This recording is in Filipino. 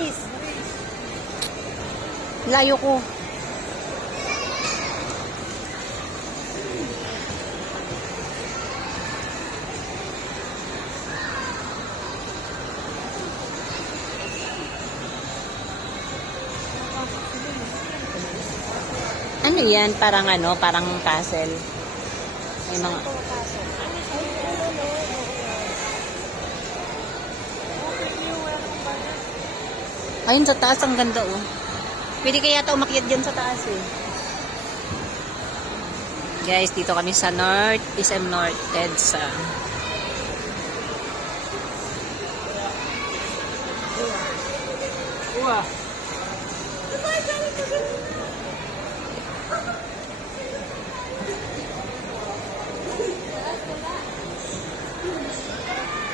Maris. Layo ko. Ano yan? Parang ano? Parang castle. May mga... Ayun sa taas, ang ganda oh. Pwede kaya ata umakyat dyan sa taas eh. Guys, dito kami sa North, SM North, EDSA. Uwa.